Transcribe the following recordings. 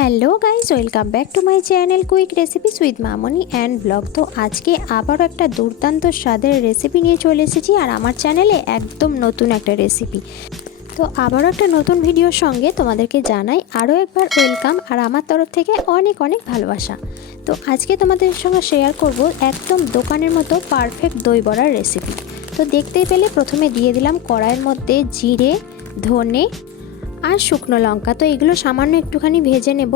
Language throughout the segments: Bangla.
Hello guys, welcome back to my channel quick recipes with Mamoni and blog. তো আজকে আবারও একটা দুর্দান্ত স্বাদের রেসিপি নিয়ে চলে এসেছি আর আমার চ্যানেলে একদম নতুন একটা রেসিপি। তো আবারও একটা নতুন ভিডিওর সঙ্গে তোমাদেরকে জানাই আরও একবার ওয়েলকাম আর আমার তরফ থেকে অনেক অনেক ভালোবাসা। তো আজকে তোমাদের সঙ্গে শেয়ার করব একদম দোকানের মতো পারফেক্ট দই বড়ার রেসিপি। তো দেখতেই পেলে প্রথমে দিয়ে দিলাম কড়াইয়ের মধ্যে জিরে, ধনে আর শুকনো লঙ্কা। তো এগুলো সামান্য একটুখানি ভেজে নেব।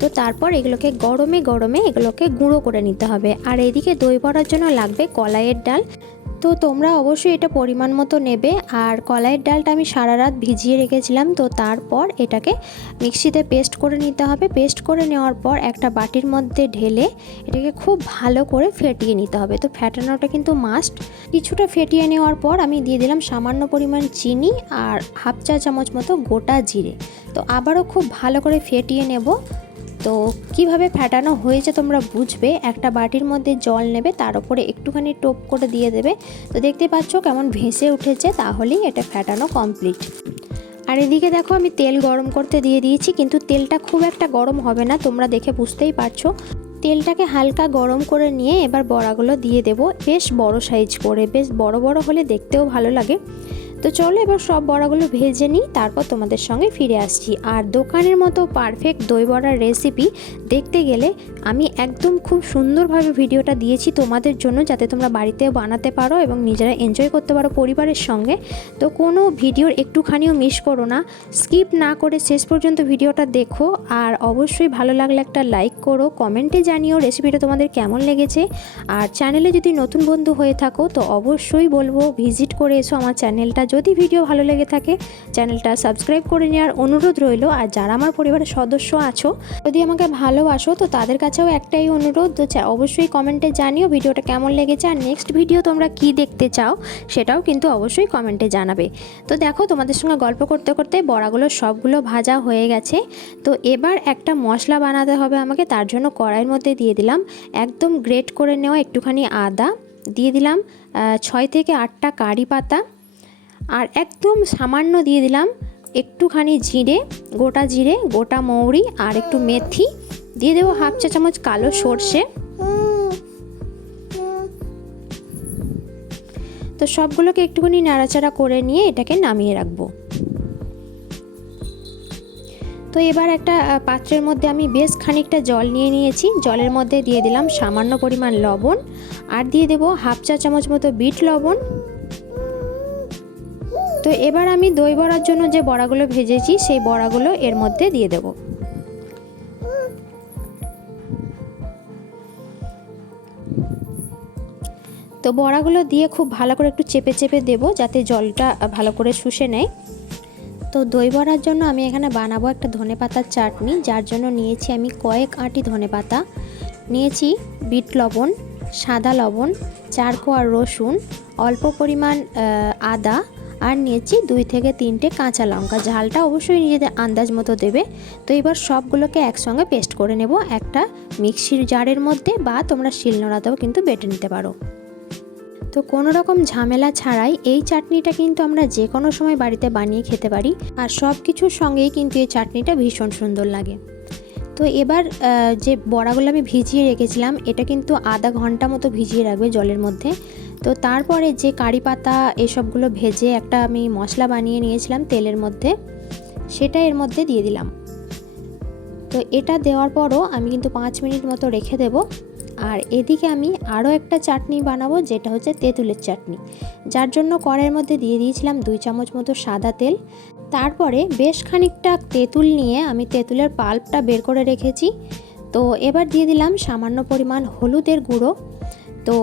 তো তারপর এগুলোকে গরমে গরমে এগুলোকে গুঁড়ো করে নিতে হবে। আর এদিকে দই বড়ার জন্য লাগবে কলাইয়ের ডাল। তো তোমরা অবশ্যই এটা পরিমাণ মতো নেবে। আর কলাইয়ের ডালটা আমি সারা রাত ভিজিয়ে রেখেছিলাম। তো তারপর এটাকে মিক্সিতে পেস্ট করে নিতে হবে। পেস্ট করে নেওয়ার পর একটা বাটির মধ্যে ঢেলে এটাকে খুব ভালো করে ফেটিয়ে নিতে হবে। তো ফেটানোটা কিন্তু মাস্ট। কিছুটা ফেটিয়ে নেওয়ার পর আমি দিয়ে দিলাম সামান্য পরিমাণ চিনি আর হাফ চা চামচ মতো গোটা জিরে। তো আবারও খুব ভালো করে ফেটিয়ে নেব। তো কিভাবে ফেটানো হয়েছে তোমরা বুঝবে। একটা বাটির মধ্যে জল নেবে, তার উপরে একটুখানি টোপ করে দিয়ে দেবে। তো দেখতে পাচ্ছ কেমন ভেসে উঠেছে, তাহলেই এটা ফেটানো কমপ্লিট। আর এদিকে দেখো আমি তেল গরম করতে দিয়ে দিয়েছি, কিন্তু তেলটা খুব একটা গরম হবে না, তোমরা দেখে বুঝতেই পারছো। তেলটাকে হালকা গরম করে নিয়ে এবার বড়াগুলো দিয়ে দেব, বেশ বড় সাইজ করে, বেশ বড় বড় হলে দেখতেও ভালো লাগে। তো চলো এবার সব বড়াগুলো ভেজে নিই, তারপর তোমাদের সঙ্গে ফিরে আসছি। আর দোকানের মতো পারফেক্ট দই বড়ার রেসিপি দেখতে গেলে আমি একদম খুব সুন্দরভাবে ভিডিওটা দিয়েছি তোমাদের জন্য, যাতে তোমরা বাড়িতেও বানাতে পারো এবং নিজেরা এনজয় করতে পারো পরিবারের সঙ্গে। তো কোনো ভিডিওর একটুখানিও মিস করো না, স্কিপ না করে শেষ পর্যন্ত ভিডিওটা দেখো। আর অবশ্যই ভালো লাগলে একটা লাইক করো, কমেন্টে জানিও রেসিপিটা তোমাদের কেমন লেগেছে। আর চ্যানেলে যদি নতুন বন্ধু হয়ে থাকো তো অবশ্যই বলবো ভিজিট করে এসো আমার চ্যানেলটা। যদি ভিডিও ভালো লেগে থাকে চ্যানেলটা সাবস্ক্রাইব করে নেওয়ার অনুরোধ রইল। আর যারা আমার পরিবারের সদস্য আছো, যদি আমাকে ভালোবাসো, তো তাদের কাছেও একটাই অনুরোধ, তো অবশ্যই কমেন্টে জানিও ভিডিওটা কেমন লেগেছে। আর নেক্সট ভিডিও তোমরা কি দেখতে চাও সেটাও কিন্তু অবশ্যই কমেন্টে জানাবে। তো দেখো তোমাদের সঙ্গে গল্প করতে করতে বড়াগুলো সবগুলো ভাজা হয়ে গেছে। তো এবার একটা মশলা বানাতে হবে আমাকে। তার জন্য কড়াইয়ের মধ্যে দিয়ে দিলাম একদম গ্রেট করে নেওয়া একটুখানি আদা, দিয়ে দিলাম 6 থেকে 8টা কারি পাতা, আর একদম সামান্য দিয়ে দিলাম একটুখানি জিরে, গোটা মৌরি আর একটু মেথি, দিয়ে দেবো হাফ চা চামচ কালো সর্ষে। তো সবগুলোকে একটুখানি নাড়াচাড়া করে নিয়ে এটাকে নামিয়ে রাখবো। তো এবার একটা পাত্রের মধ্যে আমি বেশ খানিকটা জল নিয়ে নিয়েছি। জলের মধ্যে দিয়ে দিলাম সামান্য পরিমাণ লবণ, আর দিয়ে দেবো হাফ চা চামচ মতো বিট লবণ। তো এবার আমি দই বড়ার জন্য যে বড়াগুলো ভেজেছি সেই বড়াগুলো এর মধ্যে দিয়ে দেব। তো বড়াগুলো দিয়ে খুব ভালো করে একটু চেপে চেপে দেব, যাতে জলটা ভালো করে শুষে নেয়। তো দই বড়ার জন্য আমি এখানে বানাবো একটা ধনেপাতার চাটনি, যার জন্য নিয়েছি আমি কয়েক আঁটি ধনেপাতা, নিয়েছি বিট লবণ, সাদা লবণ, 4 কোয়া রসুন, অল্প পরিমাণ আদা, আর নিয়েছি 2 থেকে 3টে কাঁচা লঙ্কা। ঝালটা অবশ্যই নিজেদের আন্দাজ মতো দেবে। তো এবার সবগুলোকে একসঙ্গে পেস্ট করে নেব একটা মিক্সির জারের মধ্যে, বা তোমরা শিলনোড়াতেও কিন্তু বেটে নিতে পারো। তো কোনো রকম ঝামেলা ছাড়াই এই চাটনিটা কিন্তু আমরা যে কোনো সময় বাড়িতে বানিয়ে খেতে পারি। আর সব কিছুর সঙ্গেই কিন্তু এই চাটনিটা ভীষণ সুন্দর লাগে। তো এবার যে বড়াগুলো আমি ভিজিয়ে রেখেছিলাম, এটা কিন্তু আধা ঘন্টা মতো ভিজিয়ে রাখবে জলের মধ্যে। তো তারপরে যে কারি পাতা এসবগুলো ভেজে একটা আমি মশলা বানিয়ে নিয়েছিলাম তেলের মধ্যে, সেটা এর মধ্যে দিয়ে দিলাম। তো এটা দেওয়ার পরও আমি কিন্তু 5 মিনিট মতো রেখে দেব। আর এদিকে আমি আরও একটা চাটনি বানাবো, যেটা হচ্ছে তেঁতুলের চাটনি, যার জন্য কড়াইয়ের মধ্যে দিয়ে দিয়েছিলাম 2 চামচ মতো সাদা তেল। তারপরে বেশ খানিকটা তেঁতুল নিয়ে আমি তেঁতুলের পাল্পটা বের করে রেখেছি। তো এবার দিয়ে দিলাম সামান্য পরিমাণ হলুদের গুঁড়ো। তো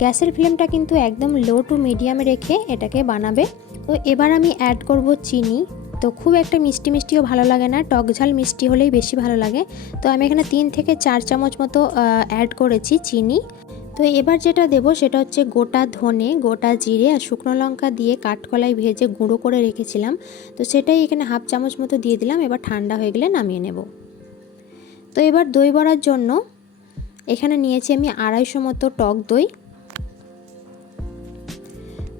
গ্যাসের ফ্লেমটা কিন্তু একদম লো টু মিডিয়ামে রেখে এটাকে বানাবে। তো এবার আমি অ্যাড করব চিনি। তো খুব একটা মিষ্টি মিষ্টিও ভালো লাগে না, টক ঝাল মিষ্টি হলেই বেশি ভালো লাগে। তো আমি এখানে 3 থেকে 4 চামচ মতো অ্যাড করেছি চিনি। তো এবার যেটা দেব সেটা হচ্ছে গোটা ধনে, গোটা জিরে আর শুকনো লঙ্কা দিয়ে কাঠকলাই ভেজে গুঁড়ো করে রেখেছিলাম। তো সেটাই এখানে হাফ চামচ মতো দিয়ে দিলাম। এবার ঠান্ডা হয়ে গেলে নামিয়ে নেব। তো এবার দই বড়ার জন্য এখানে নিয়েছি আমি 250 মতো টক দই।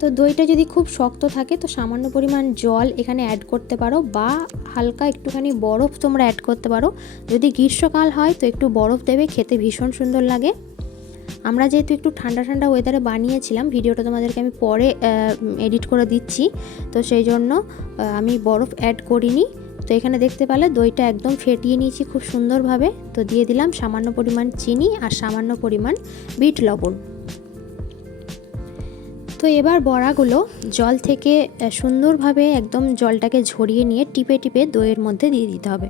তো দইটা যদি খুব শক্ত থাকে তো সামান্য পরিমাণ জল এখানে অ্যাড করতে পারো, বা হালকা একটুখানি বরফ তোমরা অ্যাড করতে পারো। যদি গ্রীষ্মকাল হয় তো একটু বরফ দেবে, খেতে ভীষণ সুন্দর লাগে। আমরা যেহেতু একটু ঠান্ডা ঠান্ডা ওয়েদারে বানিয়েছিলাম, ভিডিওটা তোমাদেরকে আমি পরে এডিট করে দিচ্ছি, তো সেই জন্য আমি বরফ অ্যাড করিনি। তো এখানে দেখতে পেলে দইটা একদম ফেটিয়ে নিয়েছি খুব সুন্দরভাবে। তো দিয়ে দিলাম সামান্য পরিমাণ চিনি আর সামান্য পরিমাণ বিট লবণ। তো এবার বড়াগুলো জল থেকে সুন্দরভাবে একদম জলটাকে ঝরিয়ে নিয়ে টিপে টিপে দইয়ের মধ্যে দিয়ে দিতে হবে।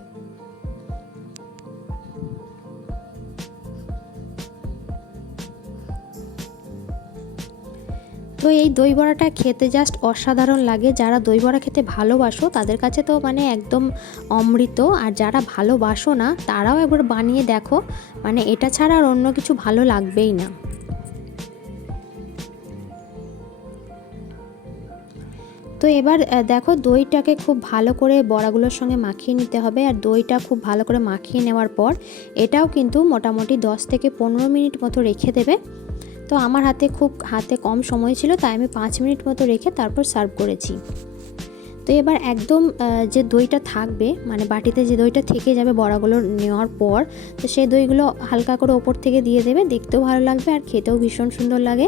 তো এই দই বড়াটা খেতে জাস্ট অসাধারণ লাগে। যারা দই বড়া খেতে ভালোবাসো তাদের কাছে তো মানে একদম অমৃত, আর যারা ভালোবাসো না তারাও একবার বানিয়ে দেখো, মানে এটা ছাড়া আর অন্য কিছু ভালো লাগবেই না। তো এবার দেখো দইটাকে খুব ভালো করে বড়াগুলোর সঙ্গে মাখিয়ে নিতে হবে। আর দইটা খুব ভালো করে মাখিয়ে নেওয়ার পর এটাও কিন্তু মোটামুটি 10 থেকে 15 মিনিট মতো রেখে দেবে। তো আমার হাতে কম সময় ছিল, তাই আমি 5 মিনিট মতো রেখে তারপর সার্ভ করেছি। তো এবার একদম যে দইটা থাকবে, মানে বাটিতে যে দইটা থেকে যাবে বড়াগুলো নেওয়ার পর, তো সেই দইগুলো হালকা করে ওপর থেকে দিয়ে দেবে, দেখতেও ভালো লাগবে আর খেতেও ভীষণ সুন্দর লাগে।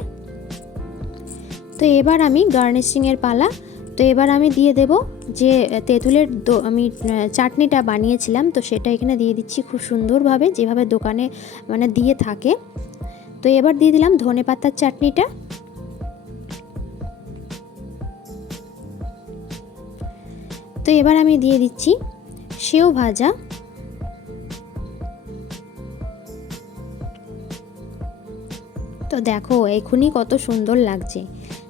তো এবার আমি গার্নিশিংয়ের পালা। তো এবার আমি দিয়ে দেব যে তেঁতুলের আমি চাটনিটা বানিয়েছিলাম, তো সেটা এখানে দিয়ে দিচ্ছি খুব সুন্দরভাবে, যেভাবে দোকানে মানে দিয়ে থাকে। তো এবার দিয়ে দিলাম ধনেপাতার চাটনিটা। তো এবার আমি দিয়ে দিচ্ছি সেও ভাজা। তো দেখো এখনই কত সুন্দর লাগছে।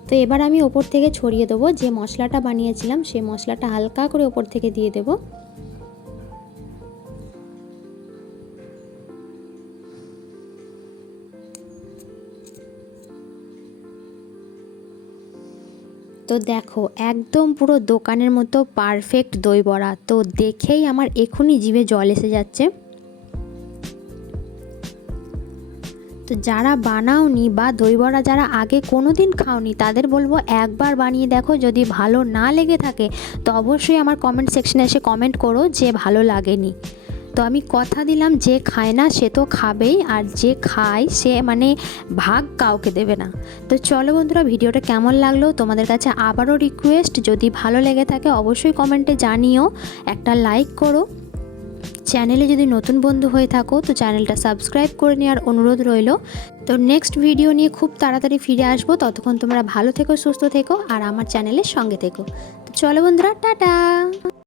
তো এবার আমি ওপর থেকে ছড়িয়ে দেবো যে মশলাটা বানিয়েছিলাম, সেই মশলাটা হালকা করে ওপর থেকে দিয়ে দেবো। তো দেখো একদম পুরো দোকানের মতো পারফেক্ট দই বড়া। তো দেখেই আমার এখনই জিভে জল এসে যাচ্ছে। তো যারা বানাওনি বা দই বড়া যারা আগে কোনো দিন খাওনি তাদের বলবো একবার বানিয়ে দেখো, যদি ভালো না লেগে থাকে তো অবশ্যই আমার কমেন্ট সেকশনে এসে কমেন্ট করো যে ভালো লাগেনি। তো আমি কথা দিলাম যে খায় না সে তো খাবেই, আর যে খায় সে মানে ভাগ কাউকে দেবে না। তো চলো বন্ধুরা, ভিডিওটা কেমন লাগলো তোমাদের কাছে আবারও রিকোয়েস্ট, যদি ভালো লেগে থাকে অবশ্যই কমেন্টে জানিও, একটা লাইক করো। চ্যানেলে যদি নতুন বন্ধু হয়ে থাকো তো চ্যানেলটা সাবস্ক্রাইব করে নেওয়ার অনুরোধ রইল। তো নেক্সট ভিডিও নিয়ে খুব তাড়াতাড়ি ফিরে আসবো, ততক্ষণ তোমরা ভালো থেকো, সুস্থ থেকো আর আমার চ্যানেলের সঙ্গে থেকো। তো চলো বন্ধুরা, টাটা।